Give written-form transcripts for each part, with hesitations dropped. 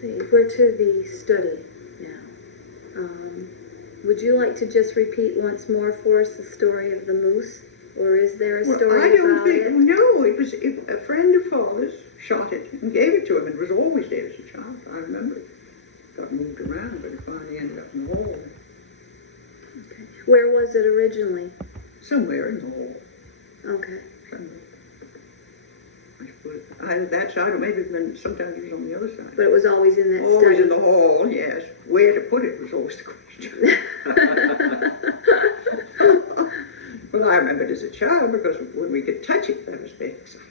see, we're to the study now. Would you like to just repeat once more for us the story of the moose? Or is there a story about it? No, it was a friend of father's shot it and gave it to him. It was always there as a child. I remember it. Got moved around, but it finally ended up in the hall. Okay. Where was it originally? Somewhere in the hall. Okay. Somewhere. I suppose either that side or maybe even sometimes it was on the other side. But it was always in that Always study. in the hall, yes. Where to put it was always the question. Well, I remember it as a child because when we could touch it, that was very exciting.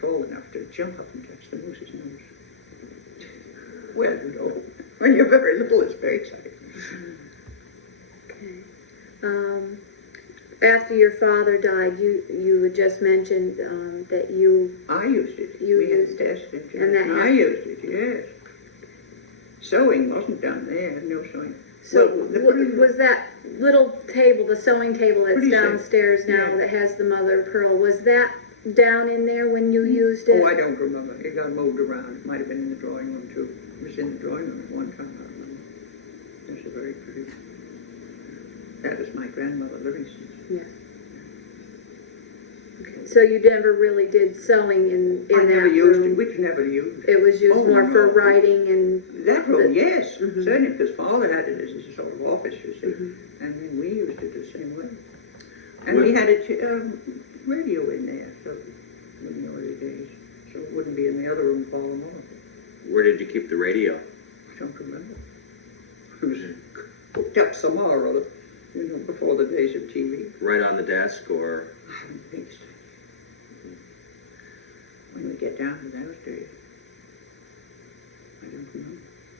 Tall enough to jump up and touch the moose's nose. Well, you know, when you're very little, it's very exciting. Okay. After your father died, you had just mentioned that you... I used it. You we used had a it. desk And I used it, yes. Sewing wasn't done there, no sewing. So well, was that little table, the sewing table that's downstairs now that has the mother of pearl, was that down in there when you used it? Oh, I don't remember. It got moved around. It might have been in the drawing room too. It was in the drawing room at one time, I remember. That's a very pretty... That was my grandmother Livingston. Yes. Okay. So you never really did sewing in that room? I never used it. We never used it. It was used more for writing and... That room, yes. Certainly, because Father had it as a sort of office, you see. And then we used it the same way. And we had a radio in there so in the early days. So it wouldn't be in the other room far more. Where did you keep the radio? I don't remember. It was hooked up somewhere or other, you know, before the days of TV. Right on the desk, or? I don't think so. When we get down to those days, I don't know.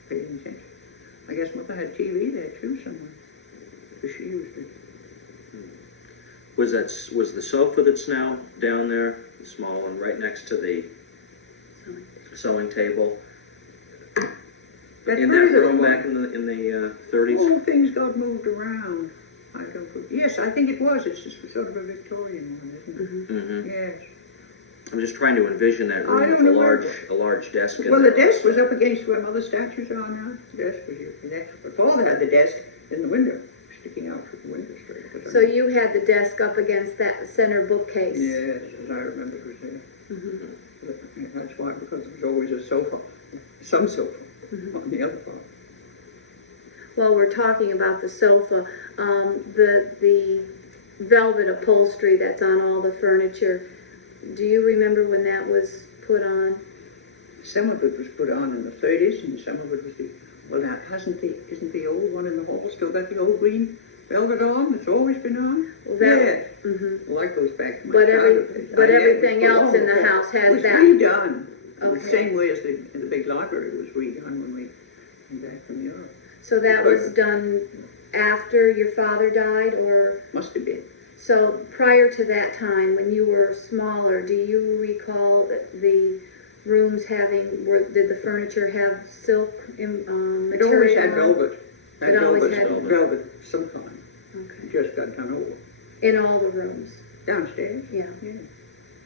Paid attention. I guess Mother had TV there too somewhere, because she used it. Was the sofa that's now down there, the small one, right next to the sewing table? In that room back in the 30s? Oh, things got moved around. Yes, I think it was. It's just sort of a Victorian one, isn't it? Yes. I'm just trying to envision that room with a large desk in well, there. the desk was up against where Mother's statues are now. The desk was there. But Father had the desk in the window, sticking out from the window straight. So you had the desk up against that center bookcase? Yes, as I remember it was there. That's why, because there was always a sofa, some sofa on the other part. Well, we're talking about the sofa. The velvet upholstery that's on all the furniture. Do you remember when that was put on? Some of it was put on in the 30s, and some of it was now isn't the old one in the hall still got the old green velvet on? It's always been on? Well, yes. Well, that goes back to my childhood. But everything else in the house has that. It was redone. Okay. The same way as the big library was redone when we came back from Europe. So that was done after your father died, or? Must have been. So prior to that time, when you were smaller, do you recall the rooms did the furniture have silk material? It always had velvet. It always had velvet, some kind. Okay. It just got done over. In all the rooms? Downstairs? Yeah.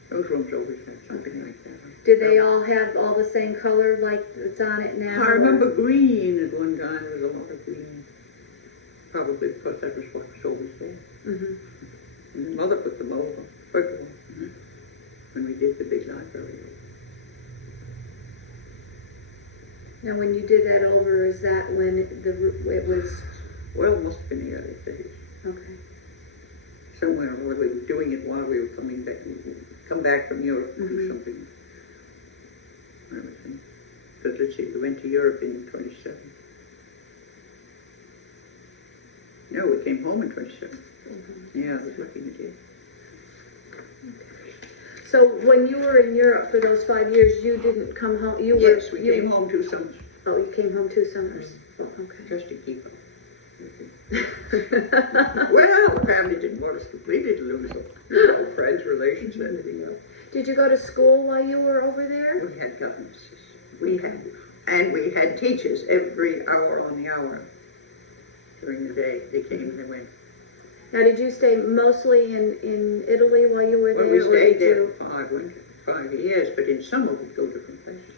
Those rooms always had something like that. Did they all have all the same color like it's on it now? I remember green at one time. There was a lot of green. Probably because that was what was always there. And Mother put them over, purple, when we did the big library. Now, when you did that over, is that when it was? Well, it must have been the early 30s. Okay. Somewhere where we were doing it while we were come back from Europe to do something. I would think. Because let's see, we went to Europe in 27. No, we came home in 27. Yeah, I was lucky we did. So when you were in Europe for those 5 years, you didn't come home? Yes, we came home 2 summers. Oh, you came home 2 summers. Okay. Just to keep up. Well, the family didn't want us completely to lose all friends, relations, anything else. Did you go to school while you were over there? We had governesses. We had teachers every hour on the hour during the day. They came and they went. Now, did you stay mostly in Italy while you were there? Well, we stayed there for 5 years, but in summer we'd go different places.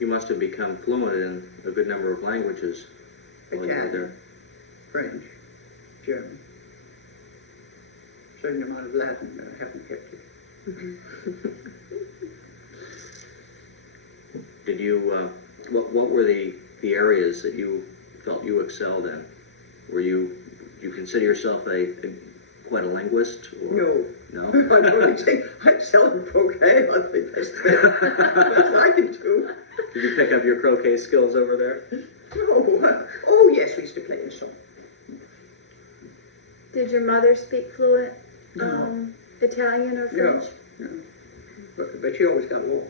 You must have become fluent in a good number of languages while you were there. Italian, French, German. Certain amount of Latin, but I haven't kept it. Did you, what were the areas that you felt you excelled in? Were you consider yourself quite a linguist? Or? No. No? I don't think I excel in croquet. I think that's the best I can do. Did you pick up your croquet skills over there? Oh, yes, we used to play a song. Did your mother speak fluent No. Italian or French? No. But she always got along.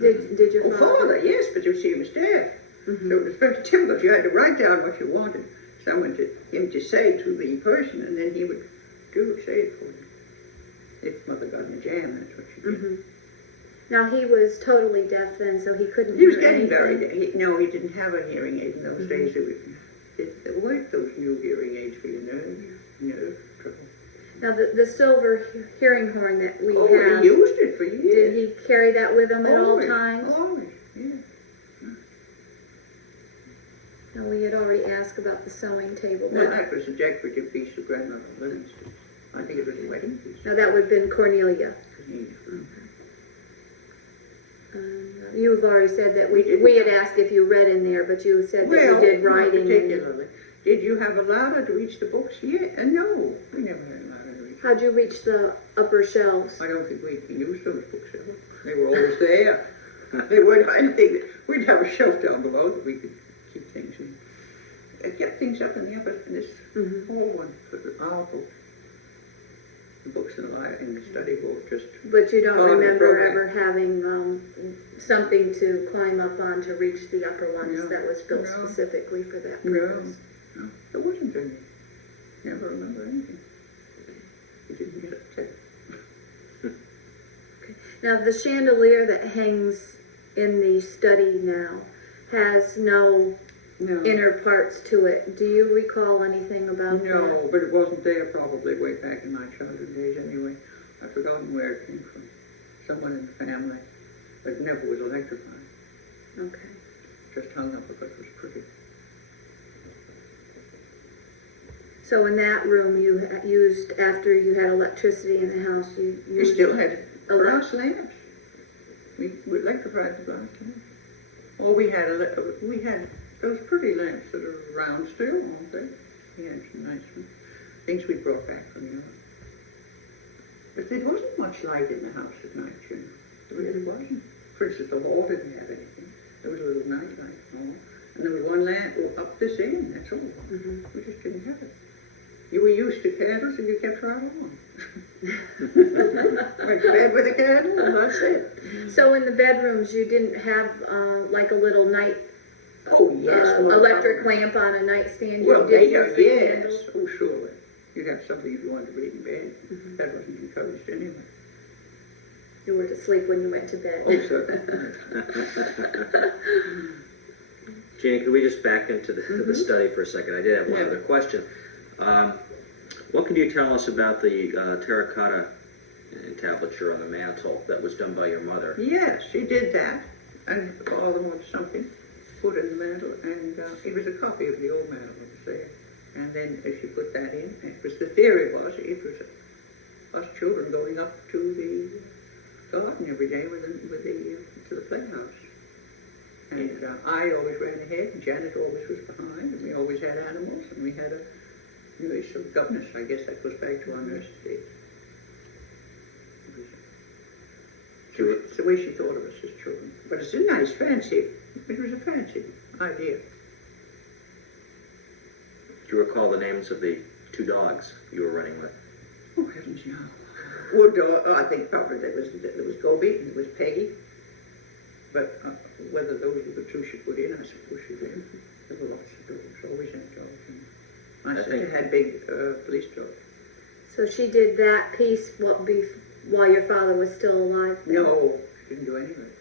Did your Father, yes, but you see, he was dead. So it was very difficult. You had to write down what you wanted him to say to the person, and then he would say it for you. If Mother got in a jam, that's what she did. Now he was totally deaf then, so he couldn't He was hear getting anything. he didn't have a hearing aid in those days. There weren't those new hearing aids for your nerve trouble. Now the silver hearing horn that we have, he used it for years. did he carry that with him at all times? Always, yeah. Now we had already asked about the sewing table. Well, that was a decorative piece of Grandmother Livingston. I think it was a wedding piece. Now that would have been Cornelia. You have already said that we had asked if you read in there, but you said that you did writing. Particularly. Did you have a ladder to reach the books? Yeah, no, we never had a ladder to reach. How'd you reach the upper shelves? I don't think we used those books ever. They were always there. They weren't anything. We'd have a shelf down below that we could keep things in. I kept things up in the upper, in this whole one, our book. The books in the study book, just. But you don't following the remember program. ever having something to climb up on to reach the upper ones No. that was built No. specifically for that No, purpose? no, there wasn't any. Never remember anything. We didn't get upset. Now the chandelier that hangs in the study now has no No. inner parts to it. Do you recall anything about that? No, but it wasn't there probably way back in my childhood days anyway. I've forgotten where it came from. Someone in the family. But it never was electrified. Okay. Just hung up because it was pretty. So in that room you used, after you had electricity in the house, you We used still had brass lamps. We electrified the brass lamps. Or we had those pretty lamps that are around still, aren't they? We had some nice ones. Things we brought back from Europe. But there wasn't much light in the house at night, you know. There really wasn't. For instance, the hall didn't have anything. There was a little night light in the hall. And there was one lamp up this end, that's all. We just didn't have it. You were used to candles and you kept right on. Went to bed with a candle and that's it. So in the bedrooms you didn't have like a little night Oh, yes. electric lamp on a nightstand? Well, You did later, use the yes. candles? Oh, surely. You'd have something if you wanted to read in bed. That wasn't encouraged anyway. You were to sleep when you went to bed. Oh, certainly. Jeannie, could we just back into the study for a second? I did have one other question. What can you tell us about the terracotta entablature on the mantle that was done by your mother? Yes, she did that. And Father wanted something put in the mantle, and it was a copy of the old mantle that was there. And then she put that in. The theory was it was us children going up to the garden every day to the playhouse. And I always ran ahead, and Janet always was behind, and we always had animals, and we had a nurse or governess. I guess that goes back to our nurse days. It's the way she thought of us as children. But it's a nice, fancy. It was a fancy idea. Do you recall the names of the two dogs you were running with? Oh, heavens, no. Wood dog, I think probably there was Gobi and there was Peggy. But whether those were the two she put in, I suppose she did. There were lots of dogs, always had dogs. And my sister had big police dogs. So she did that piece while your father was still alive? No, she didn't do any of it.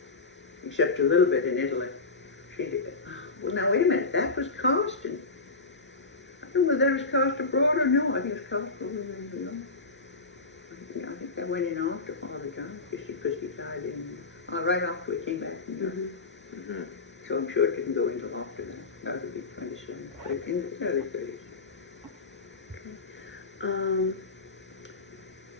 Except a little bit in Italy. She did. Well, now, wait a minute. That was cast in... I don't know whether that was cast abroad or no. I think it was cast over in New York. I think that went in after Father died, because he died in... right after we came back from New York. So I'm sure it didn't go into after that. That would be 27, but in the early 30s.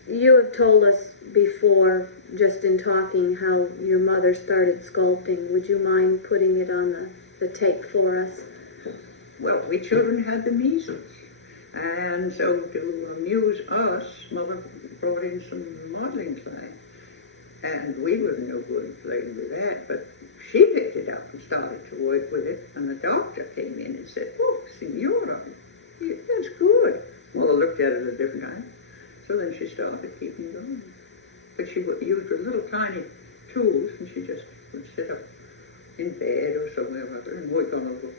You have told us before, just in talking, how your mother started sculpting. Would you mind putting it on the tape for us? Well, we children had the measles. And so to amuse us, Mother brought in some modeling clay. And we were no good playing with that, but she picked it up and started to work with it. And the doctor came in and said, "Oh, Senora, that's good." Mother looked at it a different time. So then she started keeping going. But she would use her little tiny tools, and she just would sit up in bed or somewhere or other and work on a little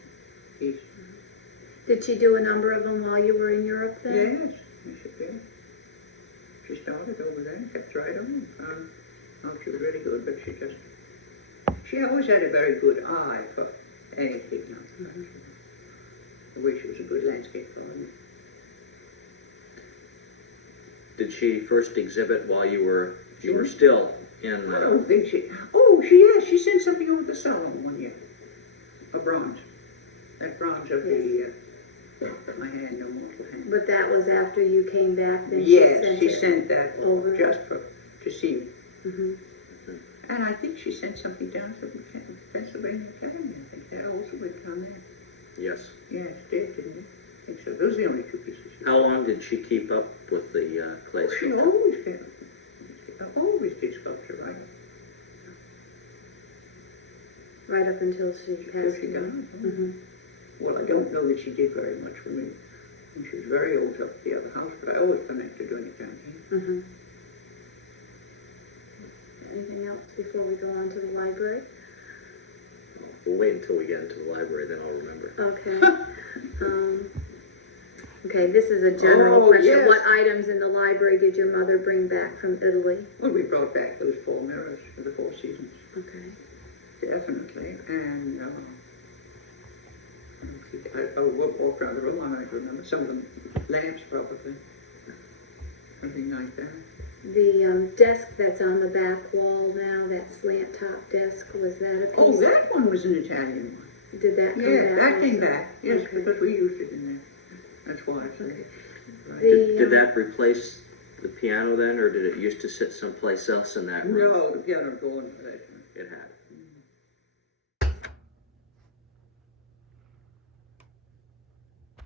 piece. Did she do a number of them while you were in Europe then? Yes, she did. She started over there and kept right on. She was really good, but she always had a very good eye for anything. I wish she was a good landscape gardener. Did she first exhibit while you were still in? I don't think she. Oh, she sent something over the salon one year. A bronze. That bronze of the. My hand, no mortal hand. But that was after you came back. Then Yes, she it sent that over just to see. Mm-hmm. And I think she sent something down from Pennsylvania Academy. I think that also went down there. Yes. Yes, it did, didn't it? I think so. Those are the only two pieces. How long did she keep up with the clay She sculpture? always did sculpture, right? Right up until she passed She away. died. Mm-hmm. Well, I don't know that she did very much for me when she was very old up at the other house, but I always connect to doing it down here. Mm-hmm. Anything else before we go on to the library? We'll wait until we get into the library, then I'll remember. Okay. Okay, this is a general question. Yes. What items in the library did your mother bring back from Italy? Well, we brought back those 4 mirrors for the 4 seasons, Okay. definitely, and I walked around the room, I might remember some of them lamps, probably, something like that. The desk that's on the back wall now, that slant top desk, was that a piece? Oh, that one was an Italian one. Did that come Yeah, back? that came also? back, yes, Okay. because we used it in there. That's why. Okay. Right. Did that replace the piano then, or did it used to sit someplace else in that room? No, the piano going for that. It had.